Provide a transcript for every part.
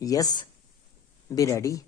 Yes, be ready.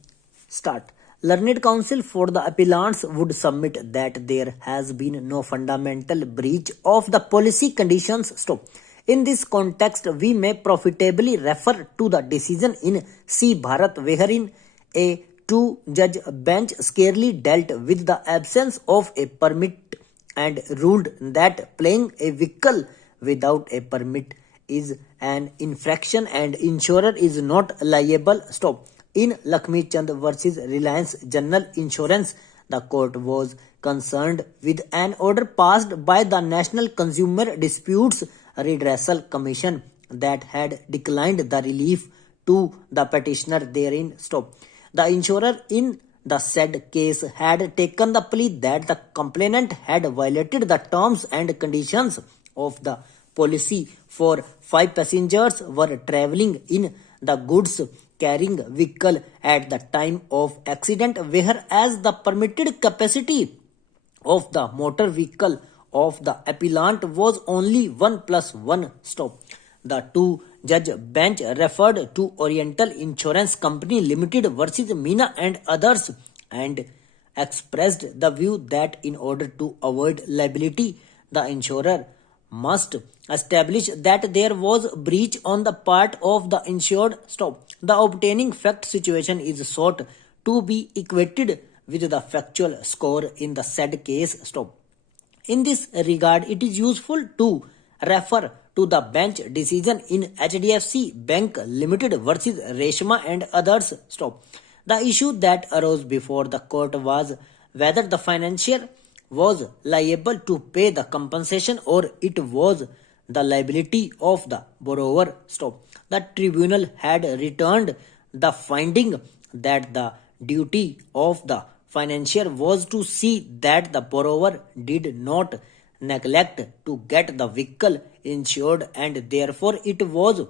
Start. Learned Counsel for the appellants would submit that there has been no fundamental breach of the policy conditions. Stop. In this context, we may profitably refer to the decision in C. Bharat, wherein a two-judge bench squarely dealt with the absence of a permit and ruled that playing a vehicle without a permit is an infraction and insurer is not liable. Stop. In Lakshmi Chand versus Reliance General Insurance, the court was concerned with an order passed by the National Consumer Disputes Redressal Commission that had declined the relief to the petitioner therein. Stop. The insurer in the said case had taken the plea that the complainant had violated the terms and conditions of the policy for 5 passengers were traveling in the goods carrying vehicle at the time of accident, whereas the permitted capacity of the motor vehicle of the appellant was only 1 plus 1. Stop. The two-judge bench referred to Oriental Insurance Company Limited versus Meena and others and expressed the view that in order to avoid liability, the insurer must establish that there was breach on the part of the insured. Stop. The obtaining fact situation is sought to be equated with the factual score in the said case. Stop. In this regard, it is useful to refer to the bench decision in HDFC Bank Limited versus Reshma and others. Stop. The issue that arose before the court was whether the financier was liable to pay the compensation or it was the liability of the borrower. Stop. The tribunal had returned the finding that the duty of the financier was to see that the borrower did not neglect to get the vehicle insured and therefore it was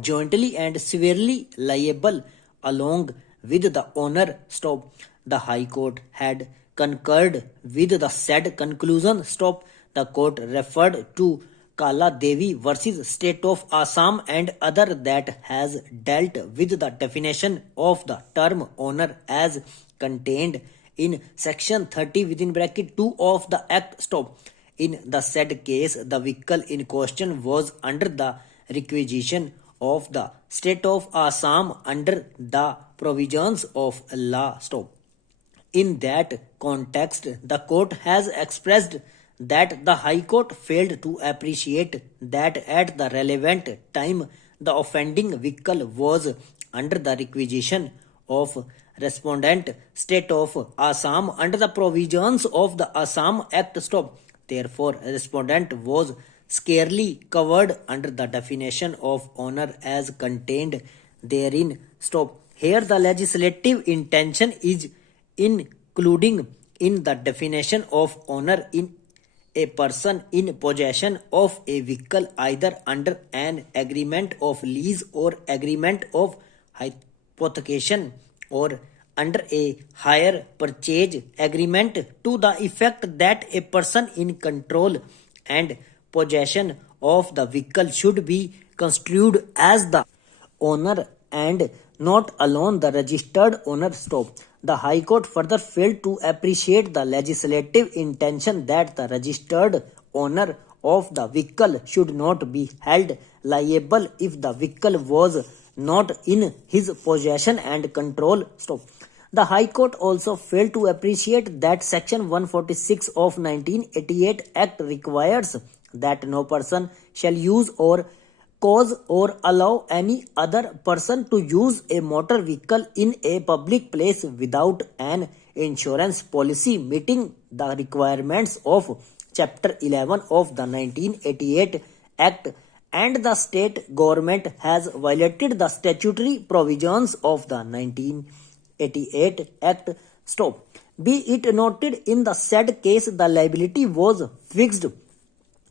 jointly and severely liable along with the owner. Stop. The High Court had concurred with the said conclusion. Stop. The court referred to Kala Devi versus State of Assam and other that has dealt with the definition of the term owner as contained in section 30 within bracket 2 of the act. Stop. In the said case, the vehicle in question was under the requisition of the State of Assam under the provisions of law. Stop. In that context, the court has expressed that the High Court failed to appreciate that at the relevant time the offending vehicle was under the requisition of respondent State of Assam under the provisions of the Assam Act. Stop. Therefore, respondent was scarcely covered under the definition of owner as contained therein. Stop. Here the legislative intention is including in the definition of owner in a person in possession of a vehicle either under an agreement of lease or agreement of hypothecation or under a hire purchase agreement to the effect that a person in control and possession of the vehicle should be construed as the owner and not alone the registered owner. Stop. The High Court further failed to appreciate the legislative intention that the registered owner of the vehicle should not be held liable if the vehicle was not in his possession and control. Stop. The High Court also failed to appreciate that Section 146 of 1988 Act requires that no person shall use or cause or allow any other person to use a motor vehicle in a public place without an insurance policy meeting the requirements of Chapter 11 of the 1988 Act, and the state government has violated the statutory provisions of the 1988 Act. Stop. Be it noted, in the said case, the liability was fixed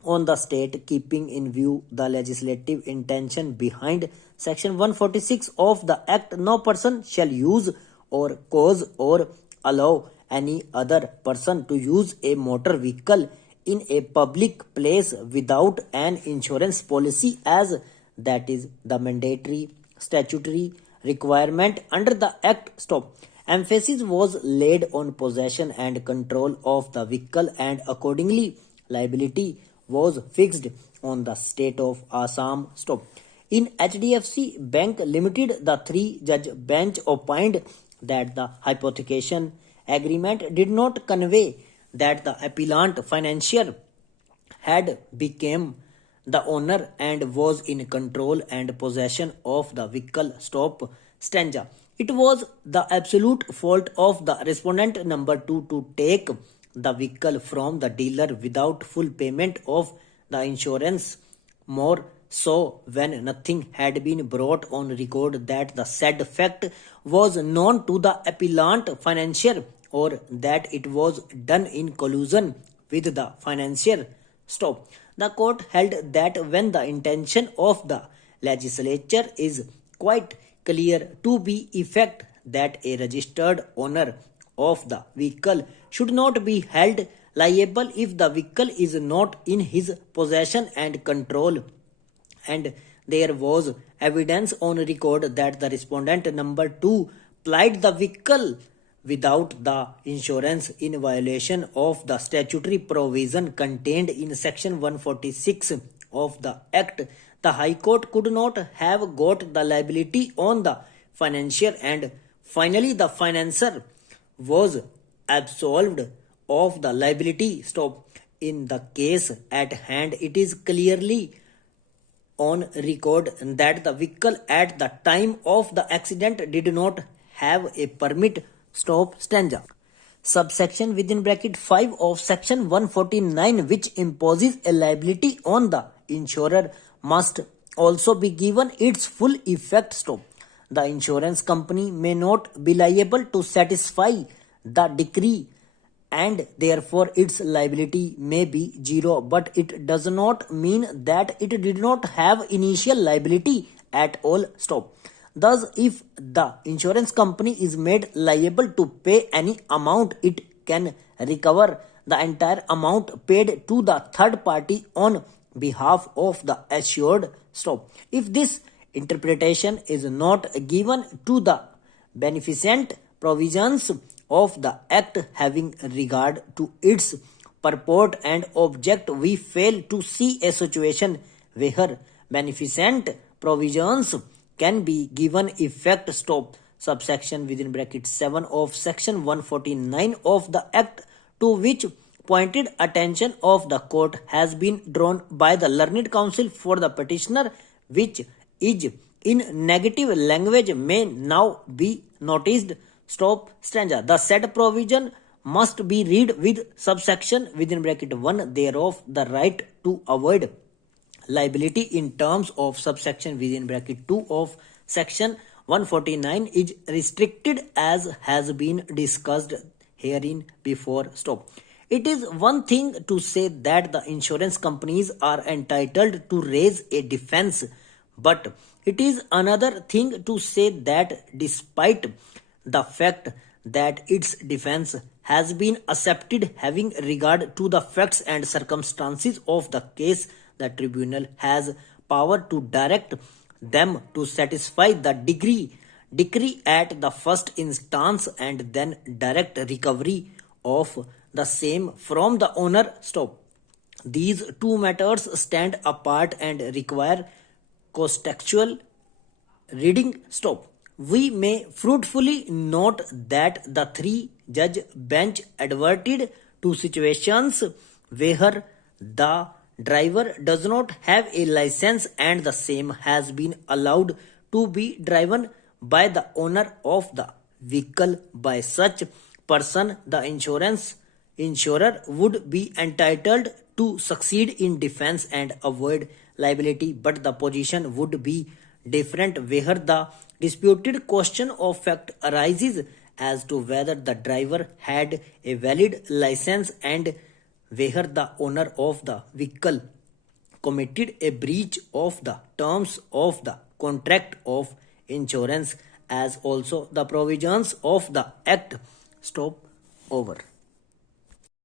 on the state, keeping in view the legislative intention behind Section 146 of the Act. No person shall use or cause or allow any other person to use a motor vehicle in a public place without an insurance policy, as that is the mandatory statutory requirement under the Act. Stop. Emphasis was laid on possession and control of the vehicle, and accordingly, liability was fixed on the state of Assam. Stop. In HDFC Bank Limited, the three-judge bench opined that the hypothecation agreement did not convey that the appellant financier had become the owner and was in control and possession of the vehicle. Stop. Stanza. It was the absolute fault of the respondent number 2 to take the vehicle from the dealer without full payment of the insurance. More so, when nothing had been brought on record that the said fact was known to the appellant financier, or that it was done in collusion with the financier. Stop. The court held that when the intention of the legislature is quite clear to be effect that a registered owner of the vehicle should not be held liable if the vehicle is not in his possession and control, and there was evidence on record that the respondent number 2 plied the vehicle without the insurance in violation of the statutory provision contained in section 146 of the Act. The High Court could not have got the liability on the financier, and finally the financier was absolved of the liability. Stop. In the case at hand, it is clearly on record that the vehicle at the time of the accident did not have a permit. Stop. Stanza. Subsection within bracket 5 of section 149, which imposes a liability on the insurer, must also be given its full effect. Stop. The insurance company may not be liable to satisfy the decree, and therefore its liability may be zero, but it does not mean that it did not have initial liability at all. Stop. Thus, if the insurance company is made liable to pay any amount, it can recover the entire amount paid to the third party on behalf of the assured. Stop. If this interpretation is not given to the beneficent provisions of the Act having regard to its purport and object, we fail to see a situation where beneficent provisions can be given effect. Stop. Subsection within bracket 7 of section 149 of the Act, to which pointed attention of the court has been drawn by the learned counsel for the petitioner, which is in negative language, may now be noticed. Stop. Stanza. The said provision must be read with subsection within bracket 1 thereof. The right to avoid liability in terms of subsection within bracket 2 of section 149 is restricted as has been discussed herein before. Stop. It is one thing to say that the insurance companies are entitled to raise a defense, but it is another thing to say that despite the fact that its defense has been accepted having regard to the facts and circumstances of the case, the tribunal has power to direct them to satisfy the decree at the first instance and then direct recovery of the same from the owner. Stop. These two matters stand apart and require contextual reading. Stop. We may fruitfully note that the three-judge bench adverted to situations where the driver does not have a license and the same has been allowed to be driven by the owner of the vehicle. By such person, the insurer would be entitled to succeed in defense and avoid liability, but the position would be different where the disputed question of fact arises as to whether the driver had a valid license and where the owner of the vehicle committed a breach of the terms of the contract of insurance, as also the provisions of the Act. Stop. Over.